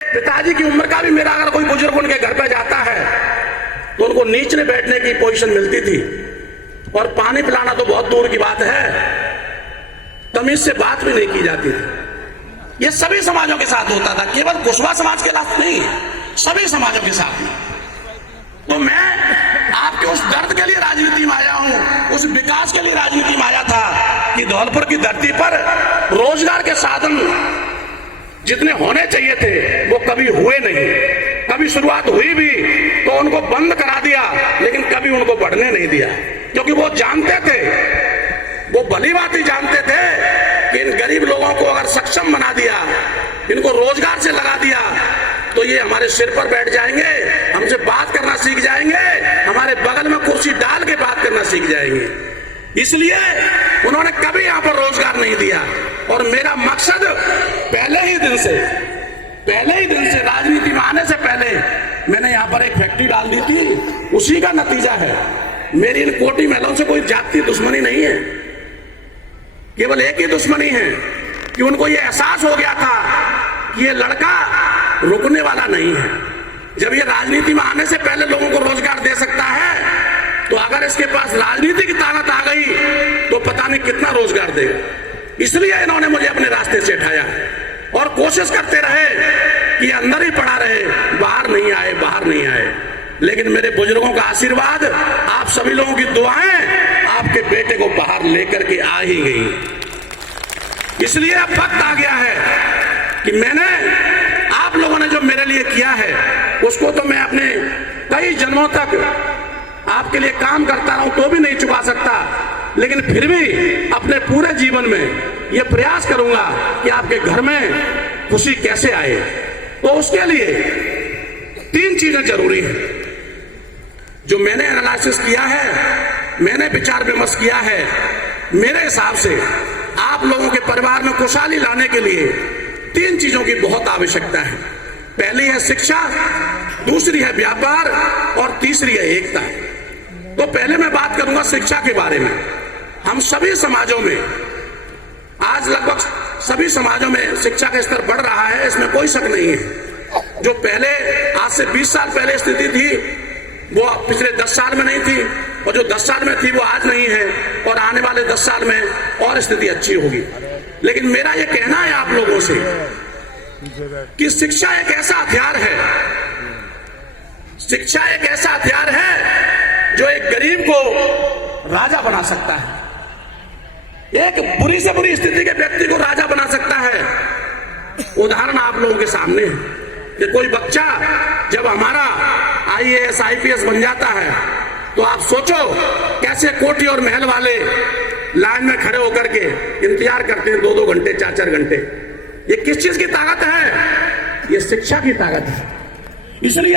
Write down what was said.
पिताजी की उम्र का भी मेरा अगर कोई बुजुर्ग उनके घर पे जाता है तो उनको नीचे बैठने की पोजीशन मिलती थी, और पानी पिलाना तो बहुत दूर की बात है, तमीज से बात भी नहीं की जाती थी। यह सभी समाजों के साथ होता था, केवल कुशवाहा समाज के साथ नहीं, सभी समाजों के साथ। तो मैं आपके उस दर्द के लिए राजनीति में आया हूं, उस विकास के लिए राजनीति में आया था कि धौलपुर की धरती पर रोजगार के साधन जितने होने चाहिए थे वो कभी हुए नहीं। कभी शुरुआत हुई भी तो उनको बंद करा दिया, लेकिन कभी उनको बढ़ने नहीं दिया, क्योंकि वो जानते थे, वो भली बात ही जानते थे कि इन गरीब लोगों को अगर सक्षम बना दिया, इनको रोजगार से लगा दिया, तो ये हमारे सिर पर बैठ जाएंगे, हमसे बात करना सीख जाएंगे, हमारे बगल में कुर्सी डाल के बात करना सीख जाएंगे। इसलिए उन्होंने कभी यहां पर रोजगार नहीं दिया। और मेरा मकसद पहले ही दिन से राजनीति में आने से पहले मैंने यहां पर एक फैक्ट्री डाल दी थी, उसी का नतीजा है। मेरी इन कोटी महिलाओं से कोई जाति दुश्मनी नहीं है, केवल एक ही दुश्मनी है कि उनको यह एहसास हो गया था कि ये लड़का रुकने वाला नहीं है। जब ये राजनीति में आने से पहले लोगों को रोजगार दे सकता है, तो अगर इसके पास राजनीति की ताकत आ गई तो पता नहीं कितना रोजगार देगा। इसलिए इन्होंने मुझे अपने रास्ते से हटाया और कोशिश करते रहे कि अंदर ही पड़ा रहे, बाहर नहीं आए। लेकिन मेरे बुजुर्गों का आशीर्वाद, आप सभी लोगों की दुआएं आपके बेटे को बाहर लेकर के आ ही गई। इसलिए अब वक्त आ गया है कि मैंने, आप लोगों ने जो मेरे लिए किया है उसको तो मैं अपने कई जन्मों तक आपके लिए काम करता रहूं तो भी नहीं चुका सकता, लेकिन फिर भी अपने पूरे जीवन में यह प्रयास करूंगा कि आपके घर में खुशी कैसे आए। तो उसके लिए 3 चीजें जरूरी हैं जो मैंने एनालिसिस किया है, मैंने विचार विमर्श किया है। मेरे हिसाब से आप लोगों के परिवार में खुशहाली लाने के लिए 3 चीजों की बहुत आवश्यकता है। पहली है शिक्षा, दूसरी है व्यापार और तीसरी है एकता। तो पहले मैं बात करूंगा शिक्षा के बारे में। हम सभी समाजों में, आज लगभग सभी समाजों में शिक्षा का स्तर बढ़ रहा है, इसमें कोई शक नहीं है। जो पहले, आज से 20 साल पहले स्थिति थी वो पिछले 10 साल में नहीं थी, और जो 10 साल में थी वो आज नहीं है, और आने वाले 10 साल में और स्थिति अच्छी होगी। लेकिन मेरा ये कहना है आप लोगों से कि शिक्षा एक ऐसा हथियार है, शिक्षा एक ऐसा हथियार है जो एक गरीब को राजा बना सकता है, एक बुरी से बुरी स्थिति के व्यक्ति को राजा बना सकता है। उदाहरण आप लोगों के सामने है कि कोई बच्चा जब हमारा IAS IPS बन जाता है तो आप सोचो कैसे कोठी और महल वाले लाइन में खड़े होकर के इंतजार करते हैं 2-2 घंटे, 4-4 घंटे। ये किस चीज की ताकत है? ये शिक्षा की ताकत है। इसलिए